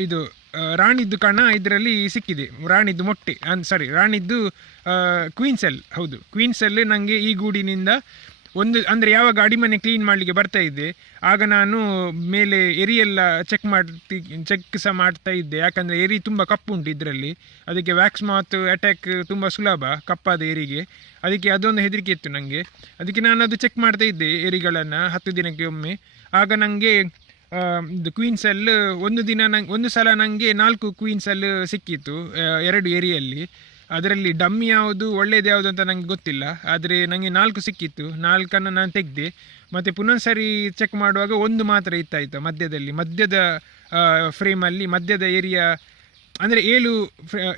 ಇದು ರಾಣಿದ್ದು ಕಣ ಇದರಲ್ಲಿ ಸಿಕ್ಕಿದೆ. ರಾಣಿದ್ದು ಮೊಟ್ಟೆ ಅನ್ ಸಾರಿ ರಾಣಿದ್ದು ಕ್ವೀನ್ ಸೆಲ್ ಹೌದು. ಕ್ವೀನ್ ಸೆಲ್ ನನಗೆ ಈ ಗೂಡಿನಿಂದ ಒಂದು, ಅಂದರೆ ಯಾವಾಗ ಅಡಿಮನೆ ಕ್ಲೀನ್ ಮಾಡಲಿಕ್ಕೆ ಬರ್ತಾ ಇದ್ದೆ, ಆಗ ನಾನು ಮೇಲೆ ಎರಿಯೆಲ್ಲ ಚೆಕ್ ಮಾಡ್ತಿ ಚೆಕ್ ಸಹ ಮಾಡ್ತಾ ಇದ್ದೆ. ಯಾಕಂದರೆ ಎರಿ ತುಂಬ ಕಪ್ಪುಂಟು ಇದರಲ್ಲಿ. ಅದಕ್ಕೆ ವ್ಯಾಕ್ಸ್ ಮಾತು ಅಟ್ಯಾಕ್ ತುಂಬ ಸುಲಭ, ಕಪ್ಪಾದ ಎರಿಗೆ. ಅದಕ್ಕೆ ಅದೊಂದು ಹೆದರಿಕೆ ಇತ್ತು ನನಗೆ ಅದಕ್ಕೆ ನಾನು ಅದು ಚೆಕ್ ಮಾಡ್ತಾ ಇದ್ದೆ, ಎರಿಗಳನ್ನು ಹತ್ತು ದಿನಕ್ಕೆ ಒಮ್ಮೆ. ಆಗ ನನಗೆ ಇದು ಕ್ವೀನ್ ಸೆಲ್ ಒಂದು ದಿನ ನಂಗೆ, ಒಂದು ಸಲ ನನಗೆ ನಾಲ್ಕು ಕ್ವೀನ್ ಸೆಲ್ ಸಿಕ್ಕಿತ್ತು ಎರಡು ಏರಿಯಲ್ಲಿ. ಅದರಲ್ಲಿ ಡಮ್ಮಿ ಯಾವುದು, ಒಳ್ಳೇದು ಯಾವುದು ಅಂತ ನನಗೆ ಗೊತ್ತಿಲ್ಲ. ಆದರೆ ನನಗೆ ನಾಲ್ಕು ಸಿಕ್ಕಿತ್ತು. ನಾಲ್ಕನ್ನು ನಾನು ತೆಗೆದೆ. ಮತ್ತು ಪುನಃಸರಿ ಚೆಕ್ ಮಾಡುವಾಗ ಒಂದು ಮಾತ್ರ ಇತ್ತಾಯಿತು ಮಧ್ಯದಲ್ಲಿ. ಮಧ್ಯದ ಫ್ರೇಮಲ್ಲಿ ಮಧ್ಯದ ಏರಿಯಾ ಅಂದರೆ ಏಳು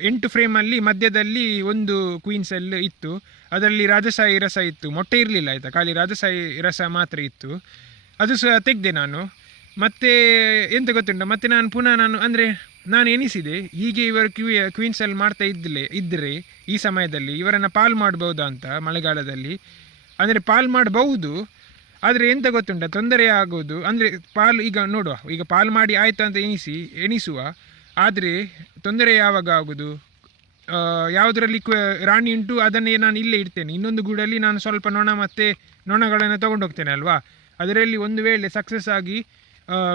ಎಂಟು ಫ್ರೇಮಲ್ಲಿ ಮಧ್ಯದಲ್ಲಿ ಒಂದು ಕ್ವೀನ್ ಸೆಲ್ ಇತ್ತು. ಅದರಲ್ಲಿ ರಾಜಸಾಯಿ ರಸ ಇತ್ತು. ಮೊಟ್ಟೆ ಇರಲಿಲ್ಲ ಆಯಿತಾ? ಖಾಲಿ ರಾಜಸಾಯಿ ರಸ ಮಾತ್ರ ಇತ್ತು. ಅದು ಸಹ ತೆಗೆದೆ ನಾನು. ಮತ್ತೆ ಎಂತ ಗೊತ್ತುಂಟ? ಮತ್ತೆ ನಾನು ಪುನಃ ನಾನು, ಅಂದರೆ ನಾನು ಎನಿಸಿದೆ ಹೀಗೆ ಇವರು ಕ್ವೀನ್ಸ್ ಸೆಲ್ ಮಾಡ್ತಾ ಇದ್ದಲೆ ಇದ್ದರೆ ಈ ಸಮಯದಲ್ಲಿ ಇವರನ್ನು ಪಾಲ್ ಮಾಡ್ಬೋದಾ ಅಂತ ಮಳೆಗಾಲದಲ್ಲಿ. ಅಂದರೆ ಪಾಲ್ ಮಾಡಬಹುದು ಆದರೆ ಎಂತ ಗೊತ್ತುಂಟ? ತೊಂದರೆ ಆಗೋದು, ಅಂದರೆ ಪಾಲ್, ಈಗ ನೋಡುವ, ಈಗ ಪಾಲ್ ಮಾಡಿ ಆಯ್ತು ಅಂತ ಎಣಿಸಿ, ಎಣಿಸುವ. ಆದರೆ ತೊಂದರೆ ಯಾವಾಗ ಆಗೋದು? ಯಾವುದರಲ್ಲಿ ರಾಣಿ ಉಂಟು, ಅದನ್ನೇ ನಾನು ಇಲ್ಲೇ ಇಡ್ತೇನೆ. ಇನ್ನೊಂದು ಗೂಡಲ್ಲಿ ನಾನು ಸ್ವಲ್ಪ ನೊಣ ಮತ್ತು ನೊಣಗಳನ್ನು ತೊಗೊಂಡೋಗ್ತೇನೆ ಅಲ್ವಾ? ಅದರಲ್ಲಿ ಒಂದು ವೇಳೆ ಸಕ್ಸಸ್ ಆಗಿ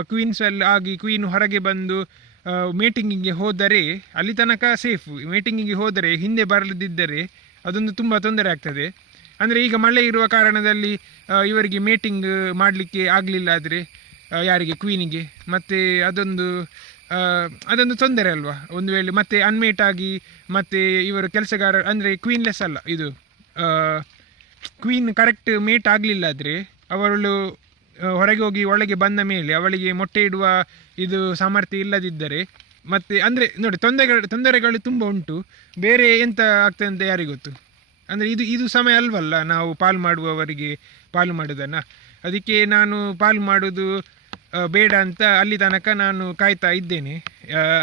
ಕ್ವೀನ್ಸ್ ಅಲ್ಲಿ ಆಗಿ ಕ್ವೀನ್ ಹೊರಗೆ ಬಂದು ಮೀಟಿಂಗಿಗೆ ಹೋದರೆ, ಅಲ್ಲಿ ತನಕ ಸೇಫ್ ಮೀಟಿಂಗಿಗೆ ಹೋದರೆ, ಹಿಂದೆ ಬರದಿದ್ದರೆ ಅದೊಂದು ತುಂಬ ತೊಂದರೆ ಆಗ್ತದೆ. ಅಂದರೆ ಈಗ ಮಳೆ ಇರುವ ಕಾರಣದಲ್ಲಿ ಇವರಿಗೆ ಮೀಟಿಂಗ್ ಮಾಡಲಿಕ್ಕೆ ಆಗಲಿಲ್ಲ ಆದರೆ ಯಾರಿಗೆ? ಕ್ವೀನಿಗೆ ಮತ್ತು ಅದೊಂದು ಅದೊಂದು ತೊಂದರೆ ಅಲ್ವಾ? ಒಂದು ವೇಳೆ ಮತ್ತೆ ಅನ್ಮೇಟ್ ಆಗಿ, ಮತ್ತೆ ಇವರು ಕೆಲಸಗಾರ ಅಂದರೆ ಕ್ವೀನ್ಲೆಸ್ ಅಲ್ಲ, ಇದು ಕ್ವೀನ್ ಕರೆಕ್ಟ್ ಮೇಟ್ ಆಗಲಿಲ್ಲ ಆದರೆ ಹೊರಗೆ ಹೋಗಿ ಒಳಗೆ ಬಂದ ಮೇಲೆ ಅವಳಿಗೆ ಮೊಟ್ಟೆ ಇಡುವ ಇದು ಸಾಮರ್ಥ್ಯ ಇಲ್ಲದಿದ್ದರೆ ಮತ್ತೆ ಅಂದರೆ ನೋಡಿ ತೊಂದರೆಗಳು ತೊಂದರೆಗಳು ತುಂಬ ಉಂಟು. ಬೇರೆ ಎಂತ ಆಗ್ತದೆ ಅಂತ ಯಾರಿಗೆ ಗೊತ್ತು? ಅಂದರೆ ಇದು ಇದು ಸಮಯ ಅಲ್ವಲ್ಲ ನಾವು ಪಾಲು ಮಾಡುವವರಿಗೆ ಪಾಲು ಮಾಡೋದನ್ನು? ಅದಕ್ಕೆ ನಾನು ಪಾಲು ಮಾಡೋದು ಬೇಡ ಅಂತ ಅಲ್ಲಿ ತನಕ ನಾನು ಕಾಯ್ತಾ ಇದ್ದೇನೆ.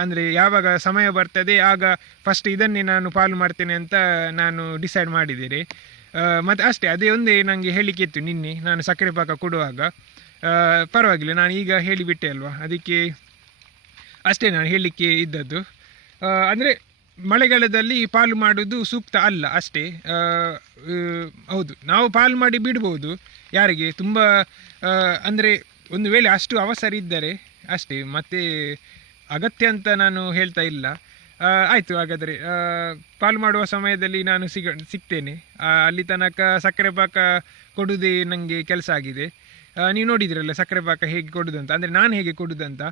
ಅಂದರೆ ಯಾವಾಗ ಸಮಯ ಬರ್ತದೆ ಆಗ ಫಸ್ಟ್ ಇದನ್ನೇ ನಾನು ಪಾಲು ಮಾಡ್ತೇನೆ ಅಂತ ನಾನು ಡಿಸೈಡ್ ಮಾಡಿದ್ದೇನೆ. ಮತ್ತು ಅಷ್ಟೇ, ಅದೇ ಒಂದೇ ನನಗೆ ಹೇಳಿಕೆ ಇತ್ತು ನಿನ್ನೆ, ನಾನು ಸಕ್ಕರೆ ಪಾಕ ಕೊಡುವಾಗ. ಪರವಾಗಿಲ್ಲ, ನಾನು ಈಗ ಹೇಳಿಬಿಟ್ಟೆ ಅಲ್ವಾ? ಅದಕ್ಕೆ ಅಷ್ಟೇ ನಾನು ಹೇಳಲಿಕ್ಕೆ ಇದ್ದದ್ದು. ಅಂದರೆ ಮಳೆಗಾಲದಲ್ಲಿ ಪಾಲು ಮಾಡೋದು ಸೂಕ್ತ ಅಲ್ಲ, ಅಷ್ಟೇ. ಹೌದು, ನಾವು ಪಾಲು ಮಾಡಿ ಬಿಡ್ಬೋದು ಯಾರಿಗೆ? ತುಂಬ ಅಂದರೆ ಒಂದು ವೇಳೆ ಅಷ್ಟು ಅವಸರ ಇದ್ದರೆ ಅಷ್ಟೇ, ಮತ್ತು ಅಗತ್ಯ ಅಂತ ನಾನು ಹೇಳ್ತಾ ಇಲ್ಲ. ಆಯ್ತು ಹಾಗಾದರೆ ಕಾಲ್ ಮಾಡುವ ಸಮಯದಲ್ಲಿ ನಾನು ಸಿಗ, ಸಿಗ್ತೇನೆ. ಅಲ್ಲಿ ತನಕ ಸಕ್ಕರೆ ಪಾಕ ಕೊಡುವುದೇ ನನಗೆ ಕೆಲಸ ಆಗಿದೆ. ನೀವು ನೋಡಿದ್ರಲ್ಲ ಸಕ್ಕರೆ ಪಾಕ ಹೇಗೆ ಕೊಡುದಂತ, ಅಂದರೆ ನಾನು ಹೇಗೆ ಕೊಡುದಂತ.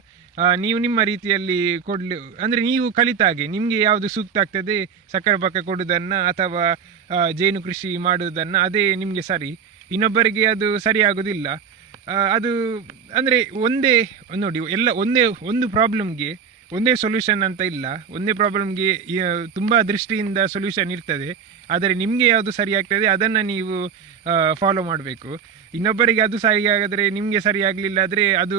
ನೀವು ನಿಮ್ಮ ರೀತಿಯಲ್ಲಿ ಕೊಡಲಿ, ಅಂದರೆ ನೀವು ಕಲಿತ ಹಾಗೆ, ನಿಮಗೆ ಯಾವುದು ಸೂಕ್ತ ಆಗ್ತದೆ ಸಕ್ಕರೆ ಪಾಕ ಕೊಡುವುದನ್ನು ಅಥವಾ ಜೇನು ಕೃಷಿ ಮಾಡುವುದನ್ನು ಅದೇ ನಿಮಗೆ ಸರಿ. ಇನ್ನೊಬ್ಬರಿಗೆ ಅದು ಸರಿಯಾಗೋದಿಲ್ಲ ಅದು, ಅಂದರೆ ಒಂದೇ, ನೋಡಿ, ಎಲ್ಲ ಒಂದೇ, ಒಂದು ಪ್ರಾಬ್ಲಮ್ಗೆ ಒಂದೇ ಸೊಲ್ಯೂಷನ್ ಅಂತ ಇಲ್ಲ. ಒಂದೇ ಪ್ರಾಬ್ಲಮ್ಗೆ ತುಂಬ ದೃಷ್ಟಿಯಿಂದ ಸೊಲ್ಯೂಷನ್ ಇರ್ತದೆ. ಆದರೆ ನಿಮಗೆ ಯಾವುದು ಸರಿಯಾಗ್ತದೆ ಅದನ್ನು ನೀವು ಫಾಲೋ ಮಾಡಬೇಕು. ಇನ್ನೊಬ್ಬರಿಗೆ ಅದು ಸರಿ ಆಗಿದ್ರೆ ನಿಮಗೆ ಸರಿ ಆದರೆ ಅದು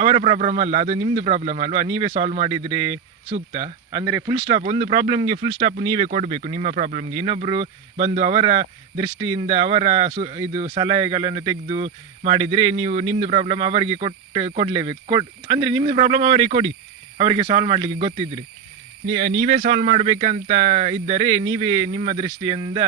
ಅವರ ಪ್ರಾಬ್ಲಮ್ ಅಲ್ಲ, ಅದು ನಿಮ್ಮದು ಪ್ರಾಬ್ಲಮ್ ಅಲ್ವಾ? ನೀವೇ ಸಾಲ್ವ್ ಮಾಡಿದರೆ ಸೂಕ್ತ. ಅಂದರೆ ಫುಲ್ ಸ್ಟಾಪ್ ಒಂದು ಪ್ರಾಬ್ಲಮ್ಗೆ ಫುಲ್ ಸ್ಟಾಪ್ ನೀವೇ ಕೊಡಬೇಕು, ನಿಮ್ಮ ಪ್ರಾಬ್ಲಮ್ಗೆ ಇನ್ನೊಬ್ಬರು ಬಂದು ಅವರ ದೃಷ್ಟಿಯಿಂದ, ಅವರ ಸು, ಇದು ಸಲಹೆಗಳನ್ನು ತೆಗೆದು ಮಾಡಿದರೆ ನೀವು ನಿಮ್ಮದು ಪ್ರಾಬ್ಲಮ್ ಅವರಿಗೆ ಕೊಟ್ಟು, ಕೊಡಲೇಬೇಕು. ಕೊಡ್, ಅಂದರೆ ನಿಮ್ಮದು ಪ್ರಾಬ್ಲಮ್ ಅವರಿಗೆ ಕೊಡಿ. ಅವರಿಗೆ ಸಾಲ್ವ್ ಮಾಡಲಿಕ್ಕೆ ಗೊತ್ತಿದ್ರೆ. ನೀ- ನೀವೇ ಸಾಲ್ವ್ ಮಾಡಬೇಕಂತ ಇದ್ದರೆ ನೀವೇ ನಿಮ್ಮ ದೃಷ್ಟಿಯಿಂದ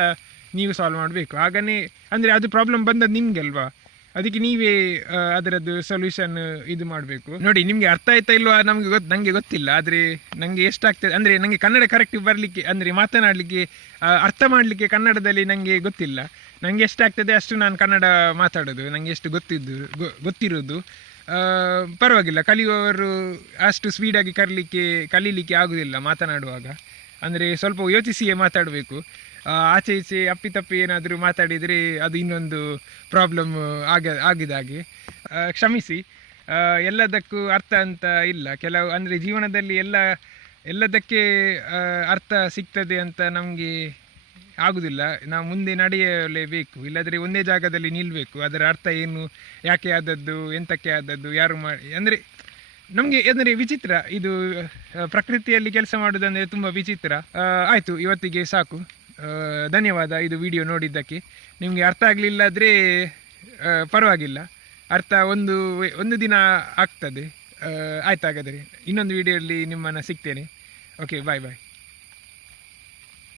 ನೀವು ಸಾಲ್ವ್ ಮಾಡಬೇಕು. ಆಗನೇ, ಅಂದರೆ ಅದು ಪ್ರಾಬ್ಲಮ್ ಬಂದದ್ದು ನಿಮ್ಗೆ ಅಲ್ವಾ ಅದಕ್ಕೆ ನೀವೇ ಅದರದ್ದು ಸೊಲ್ಯೂಷನ್ ಇದು ಮಾಡಬೇಕು. ನೋಡಿ, ನಿಮಗೆ ಅರ್ಥ ಆಯ್ತಾ ಇಲ್ವಾ? ನಮಗೆ ಗೊತ್ತು ನನಗೆ ಗೊತ್ತಿಲ್ಲ. ಆದರೆ ನನಗೆ ಎಷ್ಟಾಗ್ತದೆ ಅಂದರೆ ನನಗೆ ಕನ್ನಡ ಕರೆಕ್ಟ್ ಬರಲಿಕ್ಕೆ, ಅಂದರೆ ಮಾತನಾಡಲಿಕ್ಕೆ ಅರ್ಥ ಮಾಡಲಿಕ್ಕೆ ಕನ್ನಡದಲ್ಲಿ ನನಗೆ ಗೊತ್ತಿಲ್ಲ. ನನಗೆ ಎಷ್ಟಾಗ್ತದೆ ಅಷ್ಟು ನಾನು ಕನ್ನಡ ಮಾತಾಡೋದು. ನನಗೆ ಎಷ್ಟು ಗೊತ್ತಿದ್ದು ಗೊತ್ತಿರೋದು. ಪರವಾಗಿಲ್ಲ. ಕಲಿಯುವವರು ಅಷ್ಟು ಸ್ಪೀಡಾಗಿ ಕರಲಿಕ್ಕೆ, ಕಲೀಲಿಕ್ಕೆ ಆಗುವುದಿಲ್ಲ ಮಾತನಾಡುವಾಗ. ಅಂದರೆ ಸ್ವಲ್ಪ ಯೋಚಿಸಿಯೇ ಮಾತಾಡಬೇಕು. ಆಚೆ ಈಚೆ ಅಪ್ಪಿತಪ್ಪಿ ಏನಾದರೂ ಮಾತಾಡಿದರೆ ಅದು ಇನ್ನೊಂದು ಪ್ರಾಬ್ಲಮ್ ಆಗ ಆಗಿದಾಗೆ ಕ್ಷಮಿಸಿ. ಎಲ್ಲದಕ್ಕೂ ಅರ್ಥ ಅಂತ ಇಲ್ಲ. ಕೆಲವು, ಅಂದರೆ ಜೀವನದಲ್ಲಿ ಎಲ್ಲ, ಎಲ್ಲದಕ್ಕೆ ಅರ್ಥ ಸಿಗ್ತದೆ ಅಂತ ನಮಗೆ ಆಗುದಿಲ್ಲ. ನಾವು ಮುಂದೆ ನಡೆಯಲೇಬೇಕು. ಇಲ್ಲದ್ರೆ ಒಂದೇ ಜಾಗದಲ್ಲಿ ನಿಲ್ಲಬೇಕು ಅದರ ಅರ್ಥ ಏನು? ಯಾಕೆ ಆದದ್ದು? ಎಂತಕ್ಕೆ ಆದದ್ದು? ಯಾರು ಮಾಡಿ ಅಂದರೆ ನಮಗೆ, ಅಂದರೆ ವಿಚಿತ್ರ. ಇದು ಪ್ರಕೃತಿಯಲ್ಲಿ ಕೆಲಸ ಮಾಡೋದಂದರೆ ತುಂಬ ವಿಚಿತ್ರ. ಆಯಿತು, ಇವತ್ತಿಗೆ ಸಾಕು. ಧನ್ಯವಾದ ಇದು ವಿಡಿಯೋ ನೋಡಿದ್ದಕ್ಕೆ. ನಿಮಗೆ ಅರ್ಥ ಆಗಲಿಲ್ಲ ಆದರೆ ಪರವಾಗಿಲ್ಲ. ಅರ್ಥ ಒಂದು ಒಂದು ದಿನ ಆಗ್ತದೆ. ಆಯ್ತು ಹಾಗಾದರೆ ಇನ್ನೊಂದು ವಿಡಿಯೋಲ್ಲಿ ನಿಮ್ಮನ್ನು ಸಿಗ್ತೇನೆ. ಓಕೆ ಬಾಯ್ ಬಾಯ್